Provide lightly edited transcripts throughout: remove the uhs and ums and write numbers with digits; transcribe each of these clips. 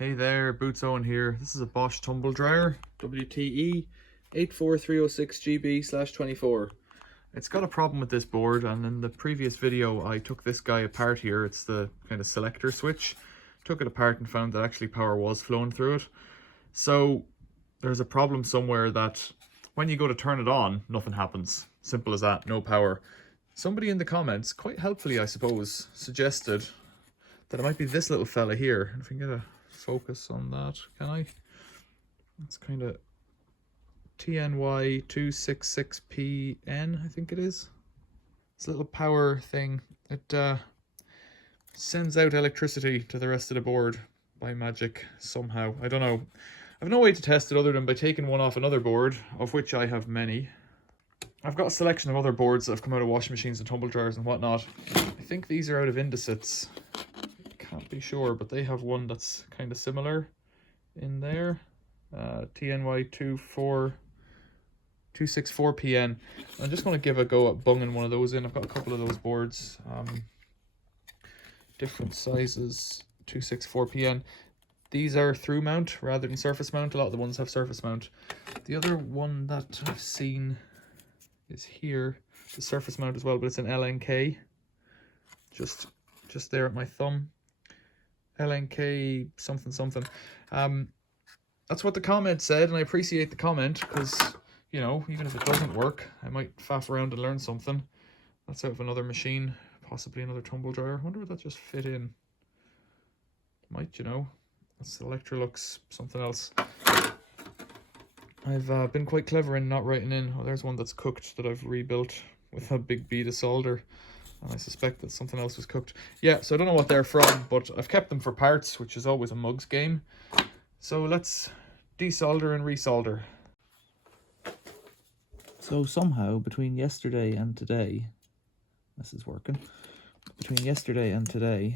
Hey there, Boots Owen here. This is a Bosch Tumble dryer, WTE 84306GB/24. It's got a problem with this board, and in the previous video I took this guy apart here. It's the kind of selector switch. Took it apart and found that actually power was flowing through it. So there's a problem somewhere that when you go to turn it on, nothing happens. Simple as that, no power. Somebody in the comments, quite helpfully I suppose, suggested that it might be this little fella here. If I can get a focus on that, can I? It's kind of TNY266PN, I think it is. It's a little power thing. It sends out electricity to the rest of the board by magic somehow. I don't know. I have no way to test it other than by taking one off another board, of which I have many. I've got a selection of other boards that have come out of washing machines and tumble dryers and whatnot. I think these are out of Indesits. Can't be sure, but they have one that's kind of similar in there. TNY264PN. I'm just going to give a go at bunging one of those in. I've got a couple of those boards, different sizes, 264PN. These are through mount rather than surface mount. A lot of the ones have surface mount. The other one that I've seen is here, the surface mount as well, but it's an LNK. Just there at my thumb. LNK something something. That's what the comment said, and I appreciate the comment because, you know, even if it doesn't work, I might faff around and learn something. That's out of another machine, possibly another tumble dryer. I wonder would that just fit in. Might, you know. That Electrolux something else. I've been quite clever in not writing in. Oh, there's one that's cooked that I've rebuilt with a big bead of solder. And I suspect that something else was cooked. Yeah, so I don't know what they're from, but I've kept them for parts, which is always a mug's game. So let's desolder and resolder. So somehow, between yesterday and today, this is working. Between yesterday and today,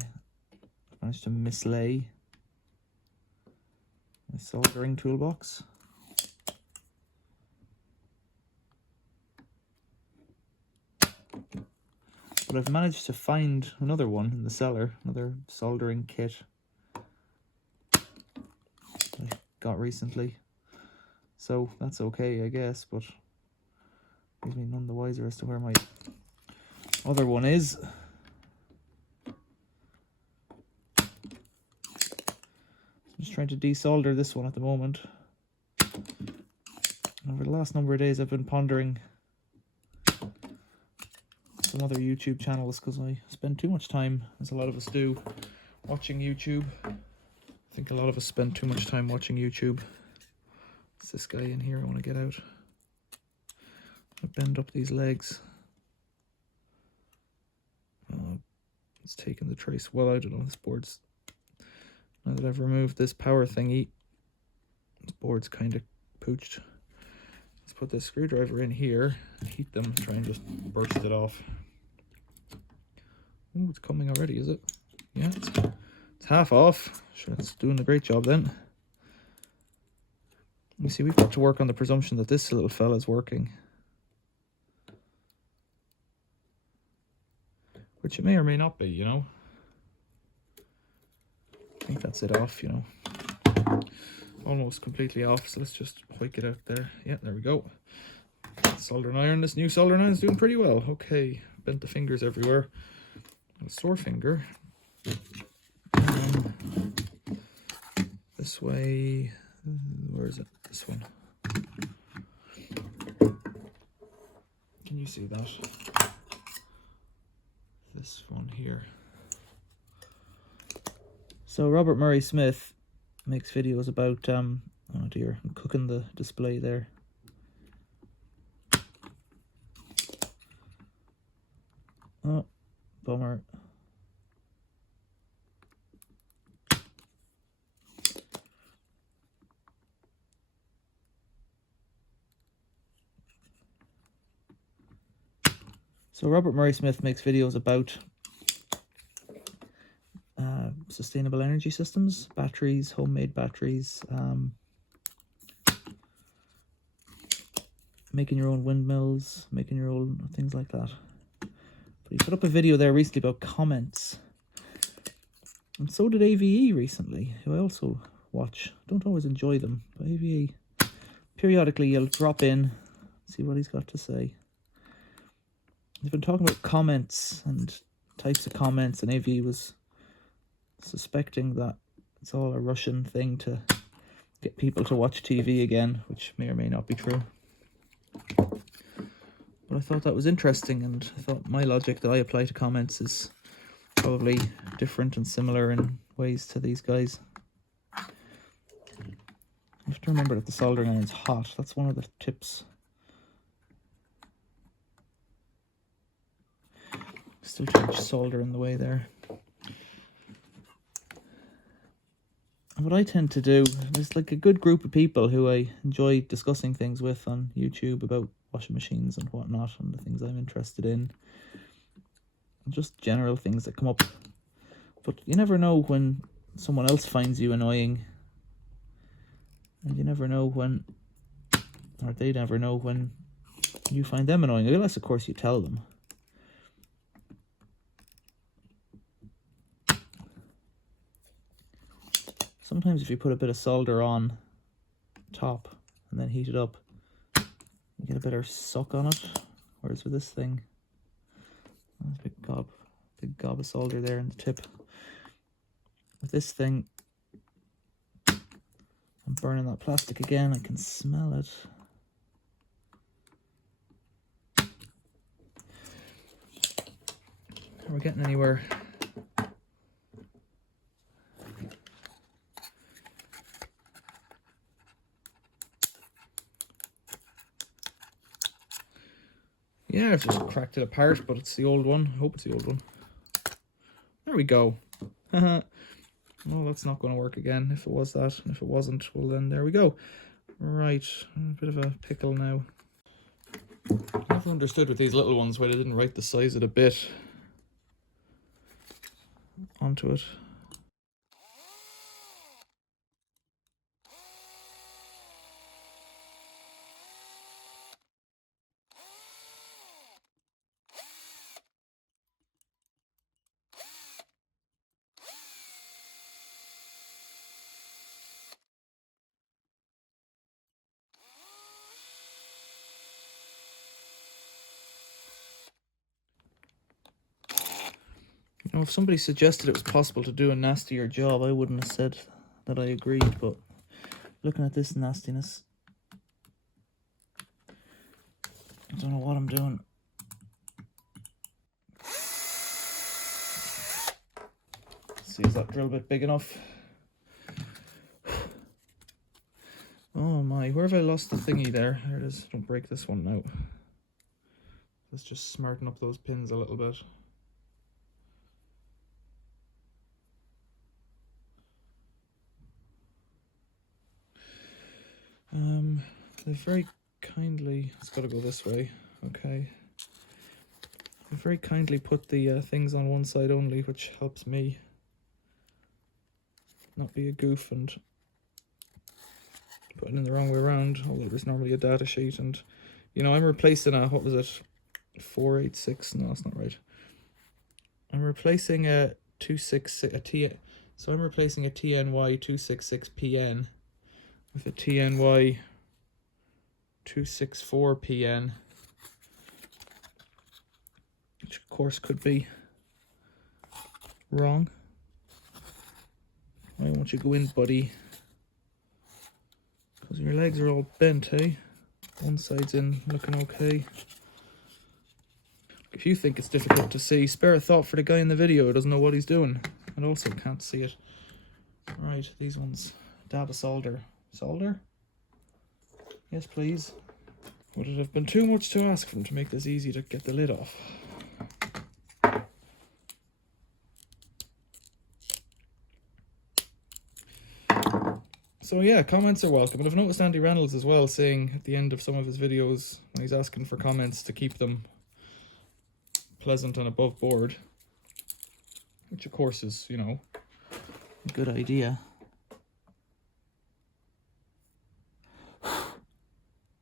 I managed to mislay my soldering toolbox. But I've managed to find another one in the cellar, another soldering kit I got recently. So that's okay, I guess, but leaves me none the wiser as to where my other one is. I'm just trying to desolder this one at the moment. Over the last number of days I've been pondering some other YouTube channels because I spend too much time, as a lot of us do, watching YouTube. I think a lot of us spend too much time watching YouTube. It's this guy in here I want to get out. I bend up these legs. Oh, it's taking the trace well out of it. This board's, now that I've removed this power thingy, this board's kind of pooched. Let's put this screwdriver in here, heat them, try and just burst it off. Oh, it's coming already, is it? Yeah, it's half off. Sure, it's doing a great job then. You see, we've got to work on the presumption that this little fella's working. Which it may or may not be, you know. I think that's it off, you know. Almost completely off, so let's just hoik it out there. Yeah, there we go. Soldering iron. This new soldering iron is doing pretty well. Okay, bent the fingers everywhere. A sore finger. This way. Where is it? This one. Can you see that? This one here. So Robert Murray Smith makes videos about, oh dear, I'm cooking the display there. Oh, bummer. So Robert Murray Smith makes videos about sustainable energy systems, batteries, homemade batteries, making your own windmills, making your own things like that. But he put up a video there recently about comments. And so did AvE recently, who I also watch. Don't always enjoy them, but AvE, periodically you'll drop in, see what he's got to say. He's been talking about comments and types of comments, and AvE was suspecting that it's all a Russian thing to get people to watch TV again, which may or may not be true. But I thought that was interesting, and I thought my logic that I apply to comments is probably different and similar in ways to these guys. I have to remember that the soldering iron's hot. That's one of the tips. Still too much solder in the way there. What I tend to do, there's like a good group of people who I enjoy discussing things with on YouTube about washing machines and whatnot, and the things I'm interested in. And just general things that come up. But you never know when someone else finds you annoying. And you never know when, or they never know when you find them annoying. Unless, of course, you tell them. Sometimes if you put a bit of solder on top and then heat it up, you get a better suck on it. Whereas with this thing, there's a big gob of solder there in the tip. With this thing, I'm burning that plastic again. I can smell it. Are we getting anywhere? Yeah, I've just cracked it apart, but it's the old one. I hope it's the old one. There we go. Well, that's not going to work again if it was that. And if it wasn't, well then there we go. Right, a bit of a pickle now. I never understood with these little ones why they didn't write the size of the bit onto it. You know, if somebody suggested it was possible to do a nastier job, I wouldn't have said that I agreed, but looking at this nastiness, I don't know what I'm doing. See, is that drill bit big enough? Oh my, where have I lost the thingy there? There it is. Don't break this one now. Let's just smarten up those pins a little bit. They very kindly, it's got to go this way, okay. They very kindly put the things on one side only, which helps me not be a goof and put it in the wrong way around, although there's normally a data sheet. And, you know, I'm replacing a, what was it, 486, no, that's not right. I'm replacing a 266, so I'm replacing a TNY 266PN with a TNY 264PN, which of course could be wrong. Why won't you go in, buddy? Because your legs are all bent, hey? One side's in, looking okay. If you think it's difficult to see, spare a thought for the guy in the video who doesn't know what he's doing and also can't see it. Right, these ones. Dab of solder. Solder? Yes, please. Would it have been too much to ask for him to make this easy to get the lid off? So yeah, comments are welcome. And I've noticed Andy Reynolds as well saying at the end of some of his videos when he's asking for comments to keep them pleasant and above board, which of course is, you know, a good idea.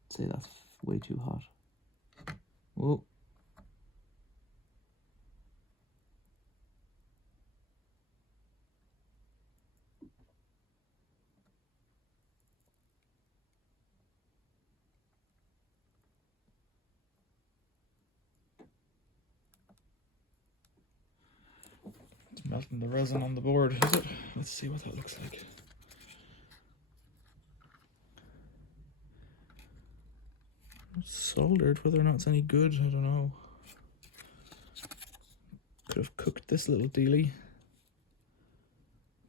Say that's way too hot. Whoa. melting the resin on the board, is it? Let's see what that looks like. It's soldered. Whether or not it's any good, I don't know. Could have cooked this little dealie.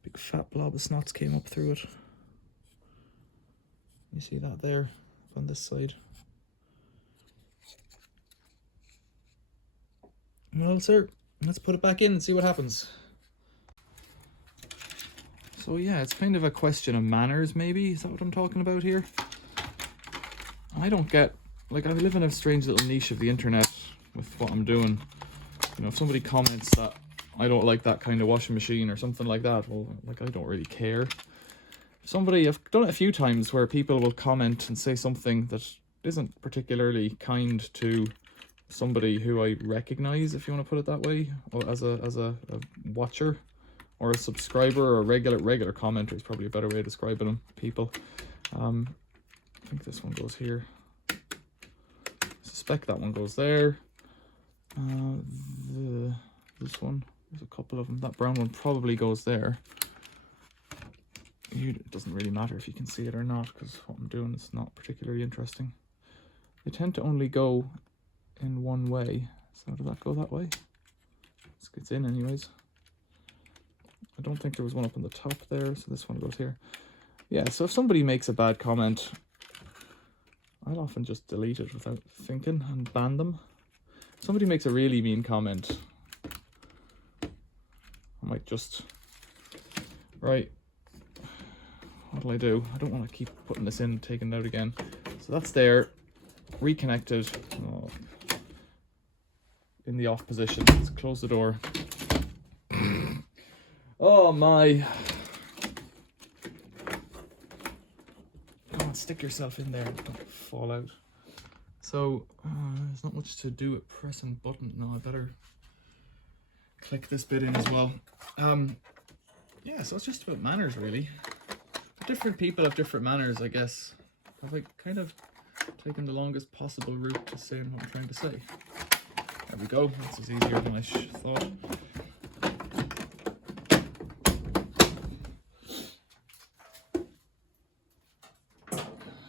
Big fat blob of snots came up through it. You see that there on this side. Well, sir, let's put it back in and see what happens. So yeah, it's kind of a question of manners, maybe. Is that what I'm talking about here? I don't get, like, I live in a strange little niche of the internet with what I'm doing. You know, if somebody comments that I don't like that kind of washing machine or something like that, well, like, I don't really care. I've done it a few times where people will comment and say something that isn't particularly kind to somebody who I recognize, if you want to put it that way, or as a watcher or a subscriber or a regular commenter is probably a better way of describing them, people. I think this one goes here. I suspect that one goes there. This one, there's a couple of them. That brown one probably goes there. It doesn't really matter if you can see it or not, because what I'm doing is not particularly interesting. They tend to only go in one way. So does that go that way? This gets in anyways. I don't think there was one up on the top there, so this one goes here. Yeah, so if somebody makes a bad comment, I'll often just delete it without thinking and ban them. If somebody makes a really mean comment, I might just... Right. What'll I do? I don't want to keep putting this in and taking it out again. So that's there, reconnected, in the off position. Let's close the door. Oh my. Come on, stick yourself in there, don't fall out. So, there's not much to do at pressing button. No, I better click this bit in as well. Yeah, so it's just about manners, really. Different people have different manners, I guess. Have I kind of taken the longest possible route to saying what I'm trying to say? There we go. This is easier than I thought.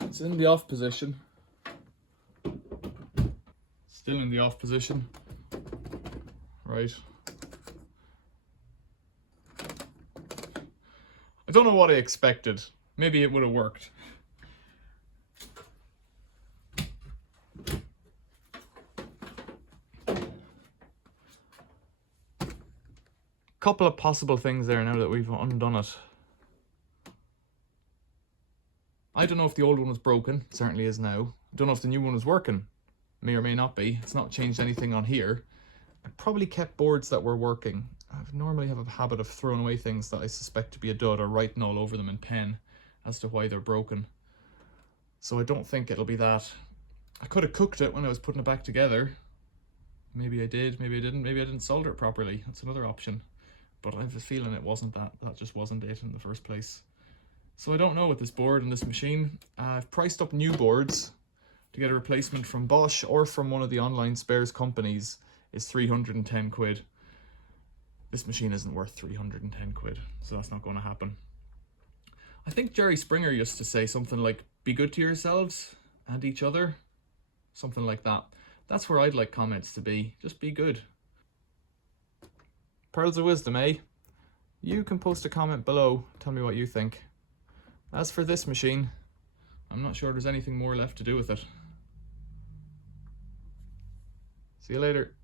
It's in the off position. Still in the off position. Right. I don't know what I expected. Maybe it would have worked. Couple of possible things there now that we've undone it. I don't know if the old one was broken. It certainly is now. I don't know if the new one was working. May or may not be. It's not changed anything on here. I probably kept boards that were working. I normally have a habit of throwing away things that I suspect to be a dud or writing all over them in pen as to why they're broken. So I don't think it'll be that. I could have cooked it when I was putting it back together. Maybe I did, maybe I didn't. Maybe I didn't solder it properly. That's another option. But I have a feeling it wasn't that. That just wasn't it in the first place. So I don't know with this board and this machine. I've priced up new boards to get a replacement from Bosch or from one of the online spares companies. Is 310 quid. This machine isn't worth 310 quid, so that's not going to happen. I think Jerry Springer used to say something like, be good to yourselves and each other. Something like that. That's where I'd like comments to be. Just be good. Pearls of wisdom, eh? You can post a comment below. Tell me what you think. As for this machine, I'm not sure there's anything more left to do with it. See you later.